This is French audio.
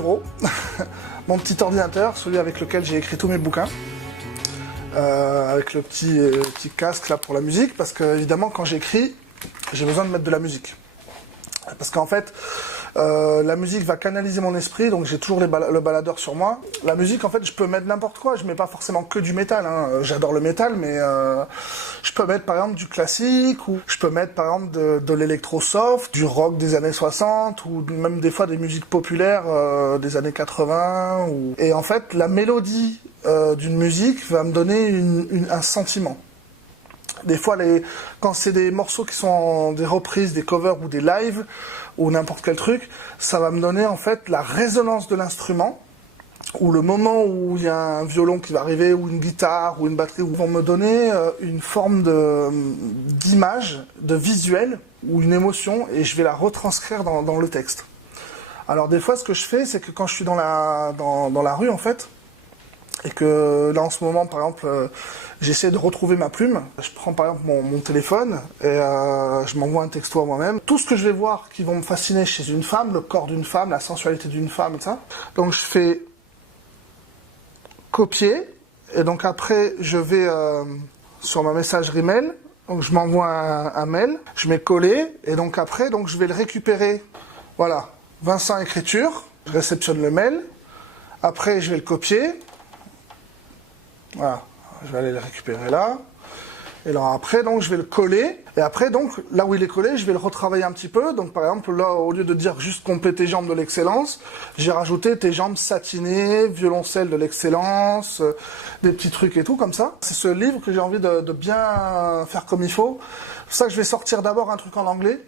bureau, mon petit ordinateur, celui avec lequel j'ai écrit tous mes bouquins, avec le petit casque là pour la musique, parce que évidemment quand j'écris, j'ai besoin de mettre de la musique. Parce qu'en fait, la musique va canaliser mon esprit, donc j'ai toujours le baladeur sur moi. La musique, en fait, je peux mettre n'importe quoi, je mets pas forcément que du métal, hein. J'adore le métal, mais je peux mettre par exemple du classique, ou je peux mettre par exemple de l'électro soft, du rock des années 60, ou même des fois des musiques populaires des années 80. Et en fait, la mélodie d'une musique va me donner un sentiment. Des fois, quand c'est des morceaux qui sont des reprises, des covers ou des lives, ou n'importe quel truc, ça va me donner en fait la résonance de l'instrument, ou le moment où il y a un violon qui va arriver, ou une guitare, ou une batterie, où vont me donner une forme d'image, de visuel, ou une émotion, et je vais la retranscrire dans le texte. Alors des fois, ce que je fais, c'est que quand je suis dans la rue, en fait, et que là en ce moment par exemple j'essaie de retrouver ma plume, je prends par exemple mon téléphone et je m'envoie un texto à moi-même. Tout ce que je vais voir qui vont me fasciner chez une femme, le corps d'une femme, la sensualité d'une femme et ça. Donc je fais copier et donc après je vais sur ma messagerie mail, donc je m'envoie un mail, je mets coller et donc après donc je vais le récupérer. Voilà, Vincent écriture, je réceptionne le mail, après je vais le copier. Voilà, je vais aller le récupérer là. Et alors après, donc, je vais le coller. Et après, donc, là où il est collé, je vais le retravailler un petit peu. Donc, par exemple, là, au lieu de dire juste compléter jambes de l'excellence, j'ai rajouté tes jambes satinées, violoncelle de l'excellence, des petits trucs et tout, comme ça. C'est ce livre que j'ai envie de bien faire comme il faut. C'est pour ça que je vais sortir d'abord un truc en anglais.